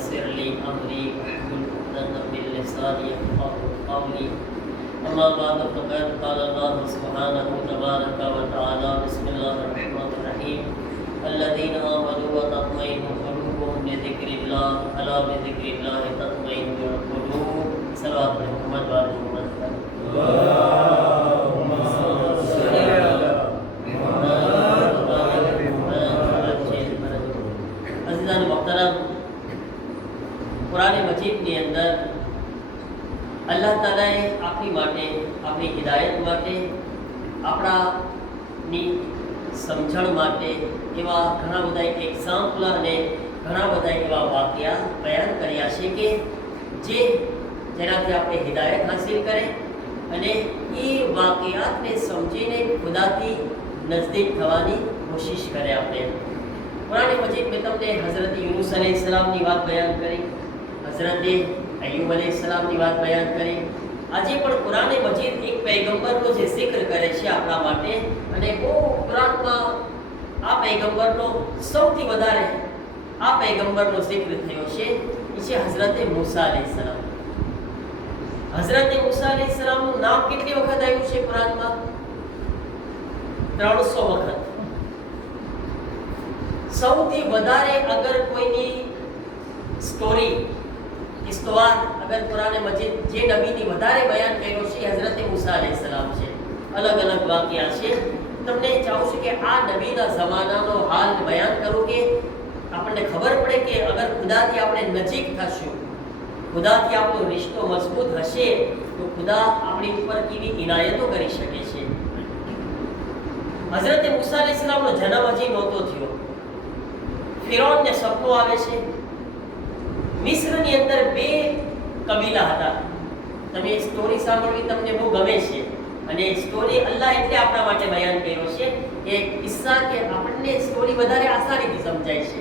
ويسر لي أمري واحلل عقدة من لساني يفقهوا قولي أما بعد فقد قال الله سبحانه تبارك وتعالى بسم الله الرحمن الرحيم الذين آمنوا وتطمئن قلوبهم بذكر الله ألا بذكر الله تطمئن القلوب صلوات محمد وآل محمد اللهم صل على محمد وآل محمद. अज़ीज़ान मोहतरम, कुरान मजीद ની અંદર અલ્લાહ તાલાએ આપણી માટે, આપણી હિદાયત માટે, આપણાની સમજણ માટે એવા ઘણા બધા એક્ઝામ્પલ અને ઘણા બધા એવા વાક્યા બયાન કર્યા છે કે જેનાથી આપણે હિદાયત હાસિલ કરે અને એ વાક્યાતને સમજીને ખુદાથી નજદીક થવાની કોશિશ કરે. આપણે कुरान मजीद में तुमने हज़रत यूनुस अलैहिस्सलाम की बात बयान करी, हज़रत अय्यूब अलैहिस्सलाम की बात बयान करी. આજે પણ કુરાન મજીદ એક પૈગંબરનો જે જિક્ર કરે છે આપણા માટે, અને બહુ કુરાનમાં આ પૈગંબરનો સૌથી વધારે આ પૈગંબરનો જિક્ર થયો છે એ છે હઝરત મૂસા अलैहिस्सलाम. હઝરત મૂસા अलैहिस्सलामનું નામ કેટલી વખત આવ્યું છે કુરાનમાં? 300 વખત. સૌથી વધારે અગર કોઈની સ્ટોરી ઇસ્તવાર અગર કુરાન મજીદ જે નબીની વધારે બયાન કર્યો છે હઝરત મૂસા अलैहिस्सलाम છે. અલગ અલગ વાક્યા છે. તમને ચાહું છું કે આ નબીના જમાનાનો હાલ બયાન કરું કે આપણને ખબર પડે કે અગર ખુદાથી આપણે નજીક થશું, ખુદાથી આપણો રિશ્તો મજબૂત હશે તો ખુદા આપણી ઉપર કેવી ઇનાયતો કરી શકે છે. હઝરત મૂસા अलैहिस्सलामનો જન્મ હજી નહોતો થયો. ફિરૌનને સપનું આવે છે. મિસ્રની અંદર 2 કબીલા હતા. તમે સ્ટોરી સાંભળવી તમને બહુ ગમે છે, અને સ્ટોરી અલ્લાહ એટલે આપણા માટે બયાન કર્યો છે કે કિસ્સા કે આપણને સ્ટોરી વધારે આસાનીથી સમજાય છે,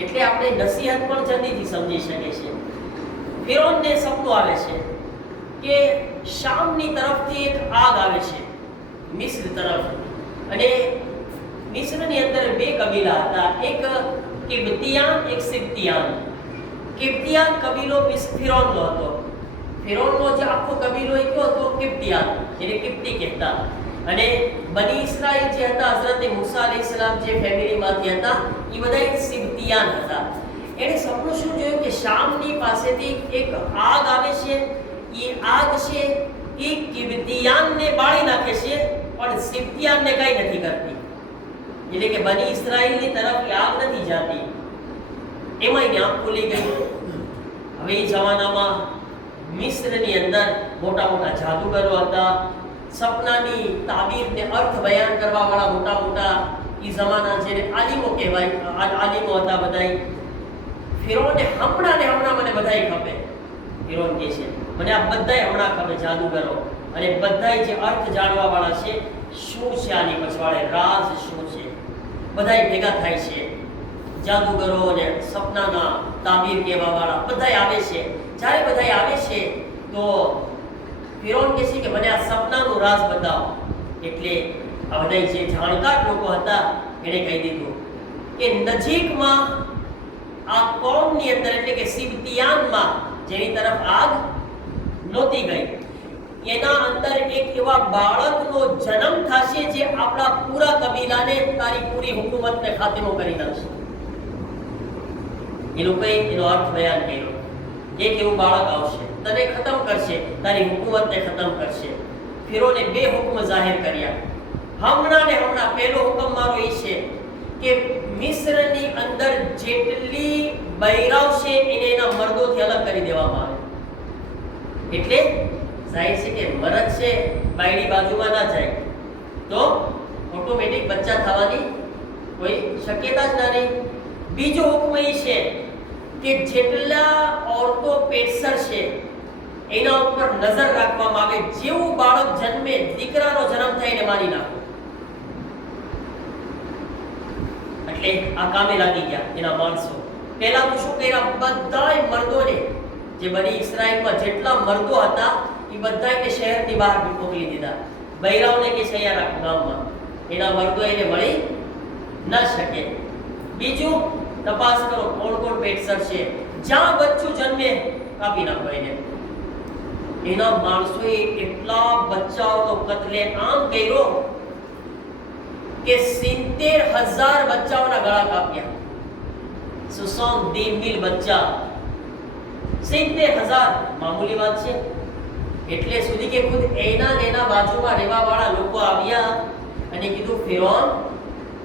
એટલે આપણે નસીહત પણ જલ્દીથી સમજી શકે છે. ફિરૌનને સપનું આવે છે કે શામની તરફથી એક આગ આવે છે મિસ્ર તરફ, અને મિસ્રની અંદર 2 કબીલા હતા, એક કિબ્તિયાન, એક સિબ્તિયાન. કિબ્તિયાન કબીલો ફિરૌનનો હતો. ફિરૌનનો જે આખો કબીલો એ કયો હતો? કિબ્તિયાન, એને કિબ્તી કહેતા. અને બની ઇસ્રાઈલ જે હતા, હઝરત મૂસા अलैहिस्सलाम જે ફેમિલીમાંથી હતા, એ બધા સિબ્તિયાન હતા. એણે સપનું શું જોયું કે શામની પાસેથી એક આગ આવે છે. એ આગ છે એ કિબ્તિયાનને બાળી નાખે છે, પણ સિબ્તિયાનને કંઈ નથી કરતી. એટલે કે બની ઇસ્રાઈલની તરફ આગ નથી જાતી. એમાં એની આંખ ખુલી ગઈ. હવે એ જમાનામાં મિસ્રની અંદર મોટા મોટા જાદુગરો હતા. સપનાની તાબીરને અર્થ બયાન કરવાવાળા મોટા મોટા એ જમાના જેને આલિમો કહેવાય, આલિમો હતા બધાય. ફિરૌને હમણાં મને બધાય ખપે. ફિરૌન કહે છે મને આ બધાય હમણાં ખપે જાદુગરો, અને બધાય જે અર્થ જાણવાવાળા છે, શું છે આની પછવાડે, રાજ શું છે, બધાય ભેગા થાય છે. જાદુગરો અને સપનાના તાબીર કહેવાવાળા બધાય આવે છે. જ્યારે બધાય આવે છે તો ફિરૌન કહે છે કે મને આ સપનાનું રાજ બતાવો. એટલે આ બધાય જે જાણકાર લોકો હતા એણે કહી દીધું કે નજીકમાં આ કોમની અંદર, એટલે કે સિબ્તિયાનમાં જેની તરફ આગ નહોતી ગઈ, એના અંદર એક એવા બાળકનો જન્મ થશે જે આપણા પૂરા કબીલાને, તારી પૂરી હુકુમતને ખાતમો કરી નાખશે. એ લોકોએ એનો અર્થ બયાન કર્યો. એક એવું બાળક આવશે, તને ખતમ કરશે, તારી હુકુમતને ખતમ કરશે. ફિરૌને 2 હુકમ જાહેર કર્યા. હમણાં પહેલો હુકમ મારો એ છે કે મિસ્રની અંદર જેટલી બૈરાવ છે એને એના મર્દોથી અલગ કરી દેવામાં આવે. એટલે જાહેર છે કે મરદ છે બાયડી બાજુમાં ના જાય તો ઓટોમેટિક બચ્ચા થવાની કોઈ શક્યતા જ નહીં. બીજો હુકમ એ છે કે જેટલા ઓરતો પેટસર છે એના ઉપર નજર રાખવામાં આવે. જેવું બાળક જન્મે, દીકરાનો જન્મ થાય એને મારી નાખો. એટલે આ કામે લાગી ગયા એના માણસો. પહેલા તો શું કર્યા, બધાય મર્દોને, જે બની ઇસ્રાઈલમાં જેટલા મર્દો હતા એ બધાને શહેરની બહાર મોકલી દીધા. બૈરાઓને કે છે અહીંયા રાખો ગામમાં, એના મર્દો એને મળી ન શકે. બીજું, તપાસ કરો કોણ કોણ પેટસર છે. જ્યાં બચ્ચું જન્મે કાપી નાખો એને. એના માણસોએ એટલા બચ્ચાઓનો કત્લેઆમ કર્યો કે 70,000 બચ્ચાઓના ગળા કાપ્યા. 70,000 બચ્ચા, 70,000 મામૂલી વાત છે. એટલે સુધી કે ખુદ એના બાજુમાં રહેવા વાળા લોકો આવ્યા અને કીધું, ફિરૌન,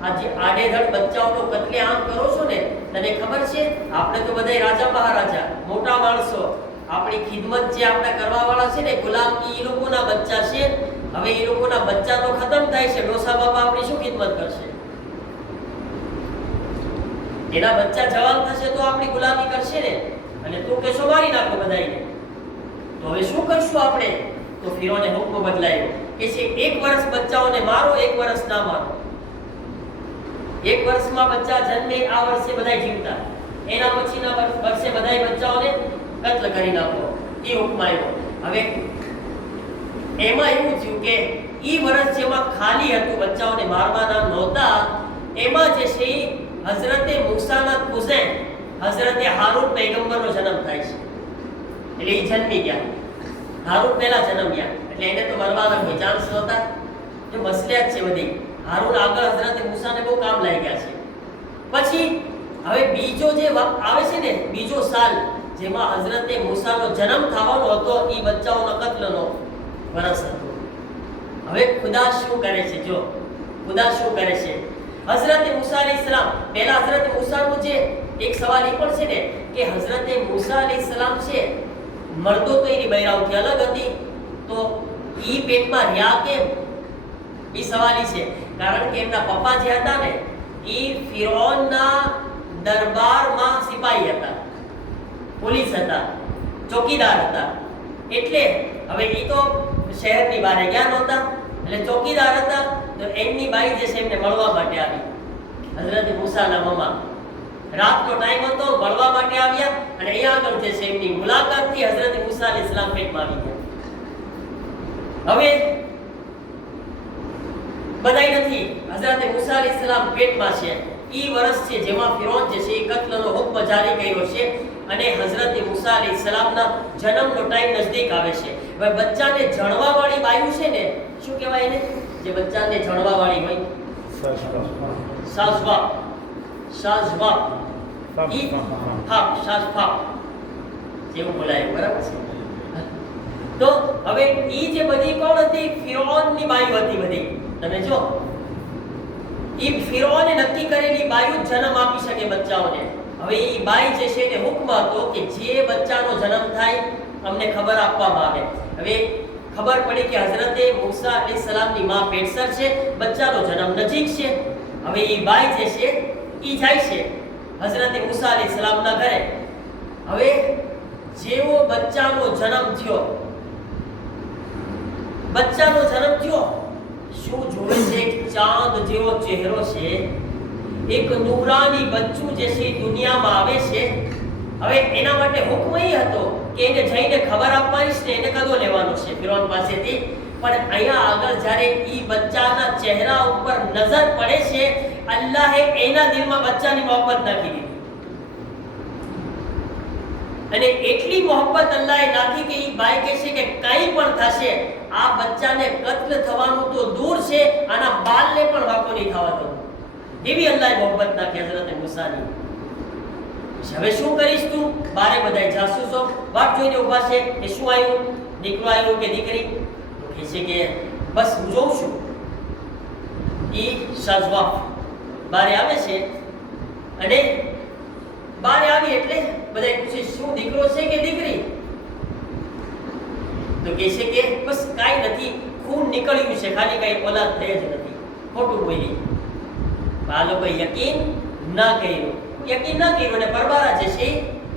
આ જે આડેધડ બચ્ચાઓનો કત્લેઆમ કરો છો ને, તને ખબર છે આપણે તો બધાય રાજા મહારાજા મોટા માણસો, આપણી ખિદમત જે આપણે કરવા વાળા છે ને ગુલામ, એ લોકોના બચ્ચા છે. હવે એ લોકોના બચ્ચા તો ખતમ થાય છે, ડોસા બાપા આપણી શું ખિદમત કરશે? એના બચ્ચા જવાન થશે તો આપણી ગુલામી કરશે ને, અને તું કેશો મારી નાખો બધાયને. તો હવે શું કરશું આપણે? તો ફિરૌને હુકમ બદલાયો કે છે 1 વર્ષ બચ્ચાઓને મારો, 1 વર્ષ ના મારો. 1 વર્ષમાં બચ્ચા જન્મે આ વર્ષે બધાય જીવતા, એના પછીના વર્ષે બધાય બચ્ચાઓને કત્લ કરી નાખો. એ હુકમ આવ્યો. હવે એમાં એવું થયું કે ઈ વર્ષ જેમાં ખાલી હતું, બચ્ચાઓને મારવાના નહોતા, એમાં જે છે હઝરતે મૂસાના કુઝેન હઝરતે હારૂન પૈગંબરનો જન્મ થાય છે. એટલે એ જન્મી ગયા. હારૂન પહેલા જન્મ્યા, એટલે એને તો મરવાના કોઈ ચાન્સ નહોતા. જો મસલિયાત છે બધી. હારૂન આગળ હઝરતે મૂસાને બહુ કામ લાગ્યા છે. પછી હવે બીજો જે વખત આવે છે ને, બીજો સાલ જેમાં હઝરતે મૂસાનો જન્મ થવાનો હતો, એ બચ્ચાઓના કત્લનો વર્ષ હતો. હવે ખુદા શું કરે છે? જો ખુદા શું કરે છે, હઝરતે મૂસા અલૈહિસ્સલામ, પહેલા હઝરતે મૂસાનું જે એક સવાલ એ પણ છે ને કે હઝરતે મૂસા અલૈહિસ્સલામ છે, મરદો તો એની બૈરાઓથી અલગ હતી, તો ઈ પેટમાં રહ્યા કેમ? એ સવાલ છે. કારણ કે એમના પપ્પા જે હતા ને, એ ફિરૌનના દરબારમાં સિપાહી હતા, પોલીસ હતા, ચોકીદાર હતા. એટલે હવે એ તો શહેરની બહાર ગયા નહોતા, એટલે ચોકીદાર હતા. તો એમની બાઈ જે છે એમને મળવા માટે આવી, હઝરત મૂસાના મમ્મા. રાતનો ટાઈમ હતો, મળવા માટે આવ્યા, અને અહીંયા આગળ જે છે એમની મુલાકાતથી હઝરત મૂસા અલૈહિસ્સલામ પેટમાં આવી ગયા. હવે બધાય નથી, હઝરત મૂસા અલૈહિસ્સલામ પેટમાં છે. ઈ વર્ષ છે જેમાં ફિરૌન જે છે એ કત્લનો હુકમ જારી કર્યો છે, અને હઝરત મૂસા અલૈહિસ્સલામના જન્મનો ટાઈમ નજદીક આવે છે. હવે બચ્ચાને જણવા વાળી બાયુ છે ને, શું કહેવાય એને? જે બચ્ચાને જણવા વાળી હોય, સાઝવા, સાઝવા, ઈ હા સાઝવા જેવું બોલાય, બરાબર છે. તો હવે ઈ જે બધી કોણ હતી? ફિરૌનની બાયુ હતી બધી. તમે જો, ઈ ફિરૌને નક્કી કરેલી બાયુ જન્મ આપી શકે બચ્ચાઓને. હવે ઈ બાઈ જે છે એને હુકમ હતો કે જે બચ્ચાનો જન્મ થાય અમને ખબર આપવામાં આવે. હવે ખબર પડી કે હઝરતે મૂસા અલૈહિસ્સલામની માં પેટસર છે, બચ્ચાનો જન્મ નજીક છે. હવે ઈ બાઈ જે છે ઈ જાય છે હઝરતે મૂસા અલૈહિસ્સલામના ઘરે. હવે જેવો બચ્ચાનો જન્મ થયો, શું જોવે છે? એક ચાંદ જેવો ચહેરો છે, એક નૂરાની બચ્ચું જે છે દુનિયામાં આવે છે. હવે એના માટે હુકમ એ હતો કે એને જઈને ખબર આપવાની છે, એને કદો લેવાનો છે ફિરૌન પાસેથી. પણ અહીંયા આગળ જ્યારે ઈ બચ્ચાના ચહેરા ઉપર નજર પડે છે, અલ્લાહે એના દિલમાં બચ્ચાની મોહબ્બત નાખી દીધી. અને એટલી મોહબ્બત અલ્લાહે નાખી કે ઈ બાઈ કહે છે કે કંઈ પણ થશે, આ બચ્ચાને કત્લ થવાનું તો દૂર છે, આના બાલને પણ વાકો નહીં થવા દો. એવી અલ્લાહે મોહબ્બત નાખી હઝરત મૂસાની. હવે શું કરીશ તું? બારે બધાય જાસૂસો વાટ જોઈને ઊભા છે કે શું આવ્યું, દીકરો આવ્યો કે દીકરી? તો કહે છે કે બસ હું જોઉં છું. ઈ સાઝવા બારે આવે છે, અને બારે આવી એટલે બધાય પૂછે શું દીકરો છે કે દીકરી? તો કહે છે કે બસ કાંઈ નથી, ખૂન નીકળ્યું છે, ખાલી કાંઈ ઓલાદ થઈ જ નથી. ખોટું બોલી. આ લોકોએ યકીન ના કર્યું અને પરબારા જે છે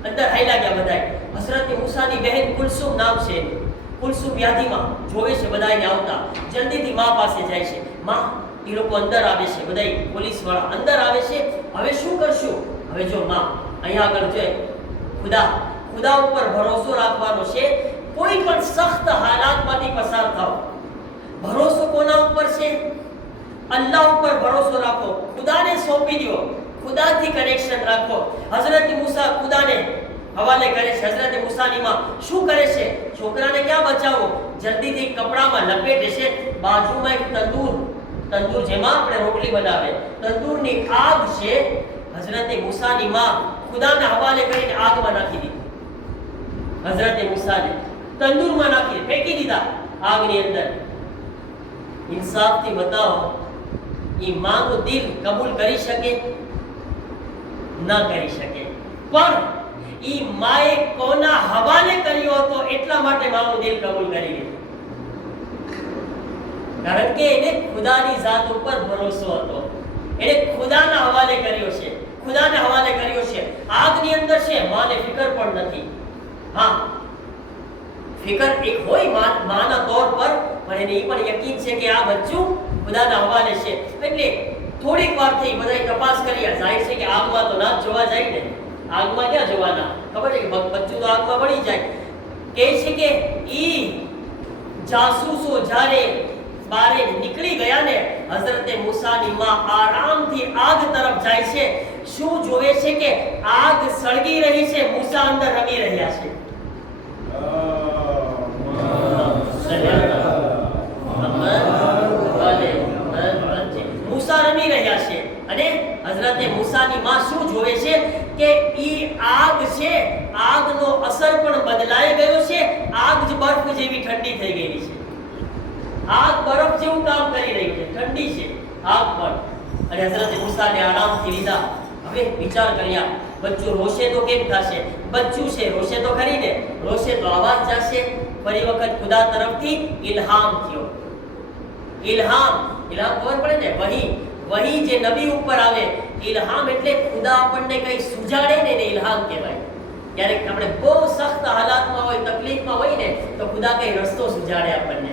અંદર હાઈલા ગયા બધાય. હઝરત મૂસાની બહેન કુલસુમ નામ છે, કુલસુમ વ્યાધિમાં જોવે છે બધાને આવતા, જલ્દીથી માં પાસે જાય છે. માં, એ લોકો અંદર આવે છે, બધાય પોલીસ વાળા અંદર આવે છે. હવે શું કરશું? હવે જો માં, અહીંયા આગળ જોઈએ, ખુદા ઉપર ભરોસો રાખવાનો છે. કોઈ પણ સખ્ત હાલાતમાંથી પસાર થાઓ, ભરોસો કોના ઉપર છે? અલ્લાહ ઉપર ભરોસો રાખો, ખુદાને સોંપી દો, ખુદાથી કનેક્શન રાખો. હઝરત મૂસા ખુદાને હવાલે કરે છે. હઝરત મૂસાની માં શું કરે છે? છોકરાને ક્યાં બચાવો? જલ્દીથી કપડામાં લપેટે છે. બાજુમાં એક તંદૂર જેમાં આપણે રોટલી બનાવે, તંદૂરની આગ છે. હઝરત મૂસાની માં ખુદાને હવાલે કરીને આગમાં નાખી દીધી. હઝરત મૂસાને તંદૂરમાં નાખી ફેંકી દીધા આગની અંદર. ઇન્સાફથી બતાવો, એ માનું દિલ કબૂલ કરી શકે? ન કરી શકે. પણ ઈ માએ કોના હવાલે કર્યો હતો એટલા માટે માનું દિલ કબૂલ કરી લીધું. કારણ કે એને ખુદાની ઝાત ઉપર ભરોસો હતો. એને ખુદાના હવાલે કર્યો છે, ખુદાને હવાલે કર્યો છે. આગની અંદર છે, માને ફિકર પણ નથી. હા, ફિકર એક હોય માના તौर પર, પણ એને એ પણ યકીન છે કે આ બચ્ચું ખુદાના હવાલે છે. એટલે થોડીક વાર થઈ બધાય તપાસ કર્યા. જાહેર છે કે આગમાં તો ના જોવા જાય ને, આગમાં ક્યાં જોવાના? ખબર છે કે બચ્ચું તો આગમાં પડી જાય. કહે છે કે ઈ જાસૂસો જ્યારે બારે નીકળી ગયા ને, હઝરત મૂસાની માં આરામથી આગ તરફ જાય છે. શું જોવે છે કે આગ સળગી રહી છે, મૂસા અંદર રમી રહ્યા છે. મૂસા રમી રહ્યા છે. અને હઝરત મૂસાની માં શું જોવે છે કે ઈ આગ છે, આગનો અસર પણ બદલાઈ ગયો છે. આગ જ બરફ જેવી ઠંડી થઈ ગઈ છે. આગ બરફ જેવું કામ કરી રહી છે, ઠંડી છે આગ પણ. અને હઝરત મૂસાને આરામથી લીધા. હવે વિચાર કર્યા, બચ્ચું રોશે તો કેમ થશે? બચ્ચું છે, રોશે તો ખરી ને, રોશે તો આવાજ જશે. ફરી વખત ખુદા તરફથી ઇલ્હામ થયો. ઇલ્હામ ખબર પડે ને, વહી જે નબી ઉપર આવે. ઇલ્હામ એટલે ખુદા આપણને કઈ સુજાડે ને, એને ઇલ્હામ કહેવાય. ક્યારેક આપણે બહુ સખ્ત હાલાતમાં હોય, તકલીફમાં હોય ને, તો ખુદા કઈ રસ્તો સુજાડે આપણને.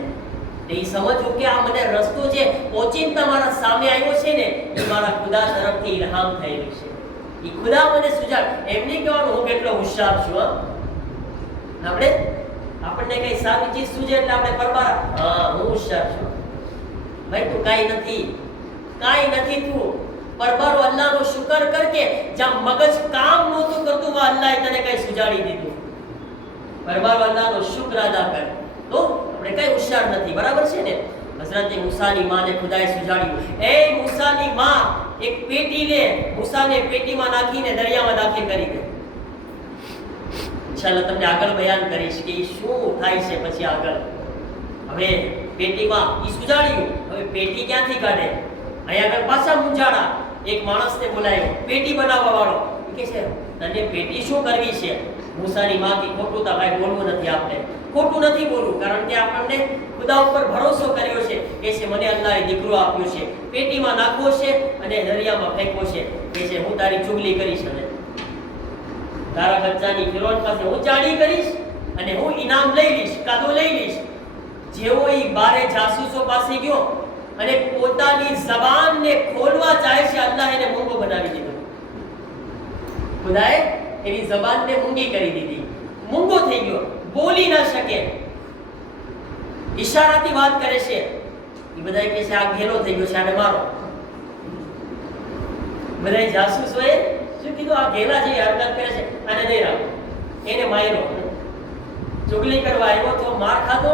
એ સમજવું કે આ મને રસ્તો જે ઓચિંતા મારા સામે આવ્યો છે ને, એ મારા ખુદા તરફથી ઇલ્હામ થયેલું છે. એ ખુદા મને સુજાડ. એમ નહીં કહેવાનું હું કેટલો હોશિયાર છું. આપણને કઈ સારી ચીજ સૂજે એટલે આપણે પરબારા, હા હું હોશિયાર છું. ભાઈ તું કાઈ નથી તું પરબારો. અલ્લાહનો શુકર કર કે જ્યાં મગજ કામ નહોતું કરતું, અલ્લાહે તને કઈ સુજાડી દીધું. પરબારો અલ્લાહનો શુક્ર અદા કર. તો આપણે કઈ હોશિયાર નથી, બરાબર છે ને? હઝરત મૂસાની માને ખુદાએ સુજાડ્યું. એ મૂસાની માં એક પેટી લે, મૂસાને પેટીમાં નાખીને દરિયામાં દાખલ કરી દે. ઇન્શાઅલ્લાહ તમને આગળ બયાન કરીશ કે શું થાય છે પછી આગળ. હવે પેટીમાં ઈ સુજાડ્યું. હવે પેટી ક્યાંથી કાઢે? અહીંયા આગળ પાછા મૂંઝાણા. એક માણસને બોલાયો, પેટી બનાવવા વાળો. કે છે તને પેટી શું કરવી છે? મૂસાની માં કે ખોટું તો કાંઈ બોલવું નથી. આપણે ખોટું નથી બોલવું, કારણ કે આપણને ખુદા ઉપર ભરોસો કર્યો છે. એ છે મને અલ્લાહે દીકરો આપ્યો છે, પેટીમાં નાખવો છે અને દરિયામાં ફેંકવો છે. એ છે હું તારી ચુગલી કરીશ અને તારા બચ્ચાની ફિરૌન પાસે હું ચાડી કરીશ અને હું ઇનામ લઈ લઈશ, કાદો લઈ લઈશ. જેવો એ બારે જાસૂસો પાસે ગયો અને પોતાની જબાનને ખોલવા ચાહે છે, અલ્લાહ એને મૂંગો બનાવી દીધો. ખુદાએ એની જબાનને મૂંગી કરી દીધી. મૂંગો થઈ ગયો, બોલી ના શકે. ઈશારાથી વાત કરે છે. એ બધા કહે છે આ ઘેલો થઈ ગયો છે, આને મારો. બધા જાસૂસોએ શું કીધું? આ ઘેલા જે હરકત કરે છે આને નહીં રાખો. એને માર્યો. ચુગલી કરવા આવ્યો તો માર ખાધો.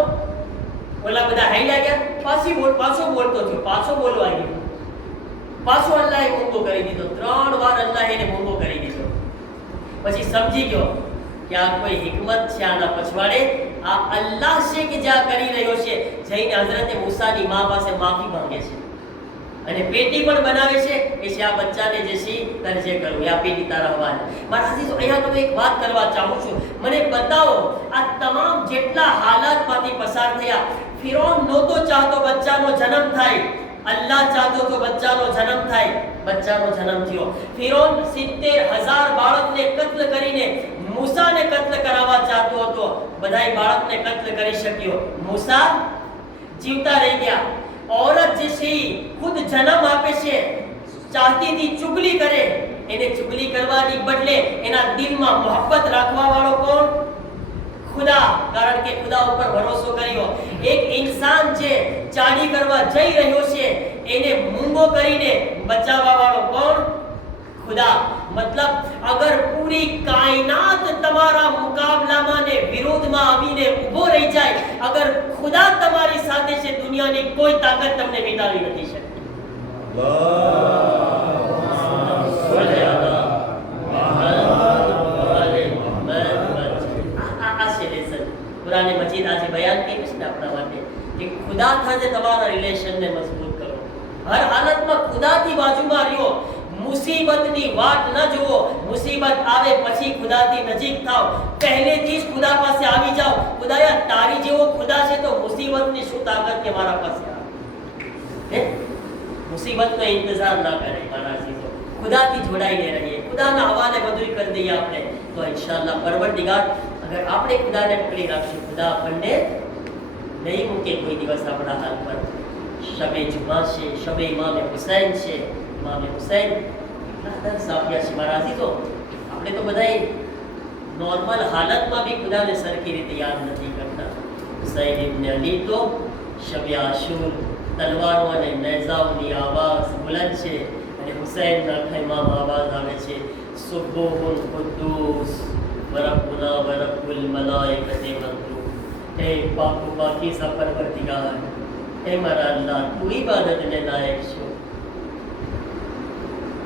ઓલા બધા હાઈલા ગયા. પાછો બોલતો થયો, પાછો બોલવા ગયો. પાછો અલ્લાહે મૂંગો કરી દીધો. 3 વાર અલ્લાહે એને મૂંગો કરી દીધો. પછી સમજી ગયો કે આ કોઈ હિકમત છે આના પછવાડે. આ અલ્લાહ છે કે જે આ કરી રહ્યો છે. જઈને હઝરત મૂસાની માં પાસે માફી માંગે છે અને પેટી પણ બનાવે છે. એ છે આ બચ્ચાને જે છે કરજે કરું, આ પેટી તારા હવાલે. મારા અઝીઝો, અહીંયા તો એક વાત કરવા ચાહું છું. મને બતાવો આ તમામ જેટલા હાલાતમાંથી પસાર થયા. ફિરૌન નહોતો ચાહતો બચ્ચાનો જન્મ થાય, અલ્લાહ ચાહતો તો બચ્ચાનો જન્મ થાય. બચ્ચાનો જન્મ થયો. ફિરૌન 70,000 બાળકને કત્લ કરીને મૂસાને કત્લ કરાવવા ચાહતો હતો. બધાય બાળકને કત્લ કરી શક્યો. મૂસા જીવતા રહી ગયા. औरत જે છે ખુદ જન્મ આપે છે, ચાહતી હતી ચુગલી કરે. એને ચુગલી કરવાની બદલે એના દિલમાં મોહબ્બત રાખવા વાળો કોણ? ખુદા. કારણ કે ખુદા ઉપર ભરોસો કર્યો. એક ઇન્સાન જે ચાડી કરવા જઈ રહ્યો છે એને મૂંગો કરીને બચાવવા વાળો કોણ? खुदा मतलब अगर पूरी कायनात તમારા મુકાબલામાં ને વિરોધમાં આવીને ઊભો રહી જાય, અગર ખુદા તમારી સાથે છે, દુનિયાની કોઈ તાકાત તમને મિટાવી નથી શકતી. कुरान मजीद आज बयान की है अपना માટે કે ખુદા સાથે તમારા રિલેશનને મજબૂત કરો. હર હાલતમાં ખુદાથી બાજુમાં રહ્યો. મુસીબતની વાટ ન જુઓ. મુસીબત આવે પછી ખુદાથી નજીક થાઓ. પહેલેથી જ ખુદા પાસે આવી જાઓ. ખુદાયા તારી જેવો ખુદા છે તો મુસીબતની શું તાકાત કે મારા પાસે આવે. મુસીબતનો ઇંતજાર ના કરે મારા ચીજો. ખુદાથી જોડાઈને રહીએ. ખુદાના હવાલે બધું કરી દઈએ આપણે તો ઇન્શાઅલ્લાહ પરવરદિગાર अगर आपने खुदा ने पकड़ी राखी, खुदा अपने नहीं मुके कोई दिवस अपना हाल पर. शबे जुमा से शबे इमाम हुसैन से इमाम हुसैन रादर साफिया से महाराजी तो આપણે તો બધાય નોર્મલ હાલતમાં બી ખુદાને સરખી રીતે યાદ નથી કરતા. હુસૈન ઇબ્ન અલી તો શબે આશુર તલવારો અને નેઝાઓની આવાજ બુલંદ છે અને હુસૈનના ખૈમામાં આવાજ આવે છે સુબુહુલ કુદ્દૂસ वरब्बुना वरब्बुल मलाइकति वन्नूर. हे पाक पाकीज़ा परवरदिगार, हे मारा अल्लाह तू इबादत ने लायक छो.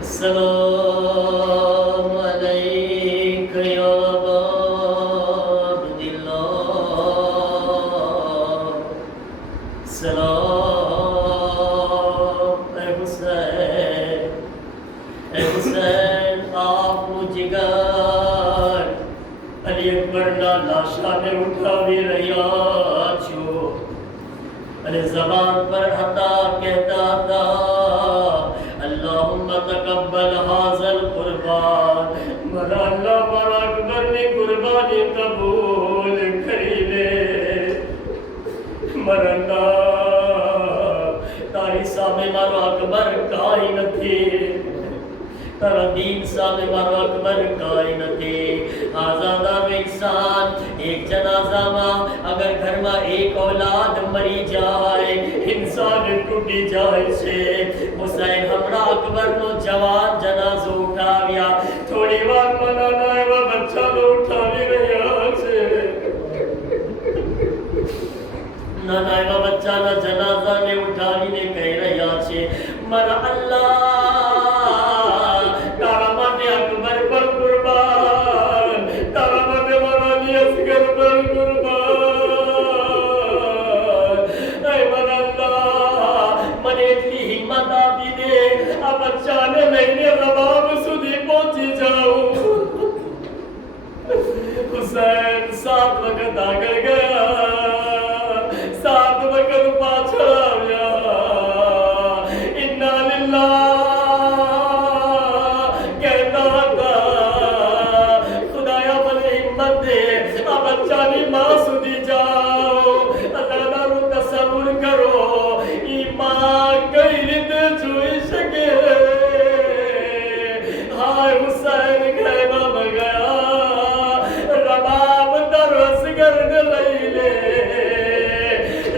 अस्सलामु अलैका या अब्दुल्लाह. सलाम ए हुसैन आप जिगर अली अकबर ना लाशा ने उठावी રહ્યા છો અને ज़बान पर हता कहता था अल्लाहुम्मा तकब्बल हाज़ल कुर्बान. मरा अल्लाह मारा अकबर ने कुर्बानी कबूल करी ले. मरा अल्लाह तारी सामे मारो अकबर काई નથી. तारा दीन सामे मारो अकबर काई નથી. आजादा इंसान एक जनाजा में अगर घर में एक औलाद मरी जाए इंसान टूटी जाए छे. हुसैन हमरा अकबर नो जवान जनाजो उठाव्या. थोड़ी वार मनाना एवा बच्चा नो उठावी રહ્યા છે. નાના એવા બચ્ચાના જનાઝાને ઉઠાવીને કહી રહ્યા છે મારા અલ્લાહ તારા માટે અકબર પર કુરબાન. તારા માટે મારા અસગર પર કુરબાન. એ મારા અલ્લાહ મને એટલી હિંમત આપી દે આ બચ્ચાને લઈને રબાબ સુધી પહોંચી જાઉં. હુસૈન 7 વખત આગળ ગયા, 7 વખત પાછળ આવ્યા. ઇન્ના લિલ્લાહ કહેતા હતા ખુદાયા મને હિંમત દે આ બચ્ચાની માં સુધી જાઓ. અલ્લાહનું તસવ્વુર કરો ઈ માં કઈ રીતે જોઈ શકે. હાય હુસૈન ખેમામાં ગયા. રબાબ દરસગરને લઈ લે.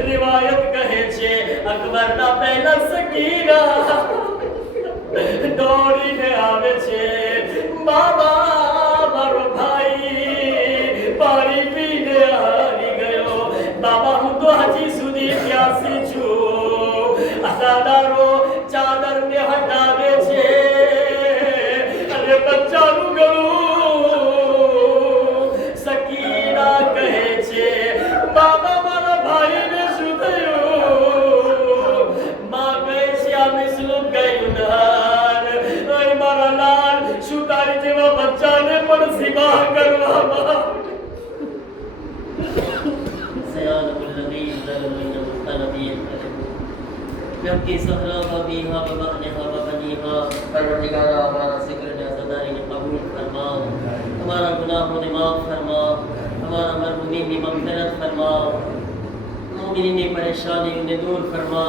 रिवायत कहे छे अकबर ना पहला सकीना दौड़ी ने आवे छे. बाबा मारो भाई पानी पीने हारी गयो. बाबा हूँ तो हजी सुधी प्यासी छू. असादारो चादर ने हटावे छे अरे बच्चा नु गळું. सकीना कहे छे बाबा मारा भाई ने बच्चाने पर सिवाह करवा सयानुल नबी ज़लमीन मुस्तनबीन यब्की सहरा बबीहा बबहनेहा बबनीहा. परवरदिगार हमारा जिक्र ने अज़दारी ने कबूल फरमा. हमारा गुनाहों ने माफ़ फरमा. हमारा मरहुमीन की मग़फ़िरत फरमा. मोमिनीन की परेशानी उन्हें दूर फरमा.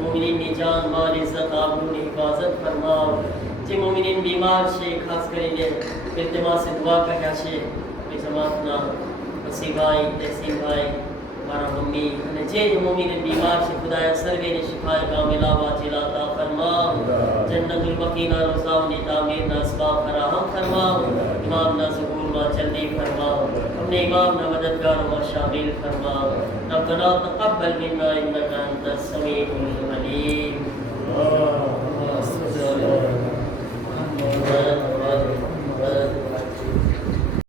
मोमिनीन की जान माल इज़्ज़त आबरू की हिफाजत फरमा. જે મોમિનીન બીમાર છે ખાસ કરીને ઇલ્તિમાસ દુઆ કર્યા છે આપણી જમાતના વસીભાઈ તહસીનભાઈ મારા મમ્મી અને જે મમ્મીને બીમાર છે ખુદાએ સર્વેને શિફાએ કામિલા વાજિલા અતા ફરમાવ જન્નતુલ બકીના રોઝાઓની તામીરના અસબાબ ફરાહમ ફરમાવ ઇમામના ઝુહૂરમાં જલ્દી ફરમાવ अपने इमाम न मददगारों में शामिल फरमाओ रब्बना तक़ब्बल मिन्ना इन्नका अंतस समीउल अलीम।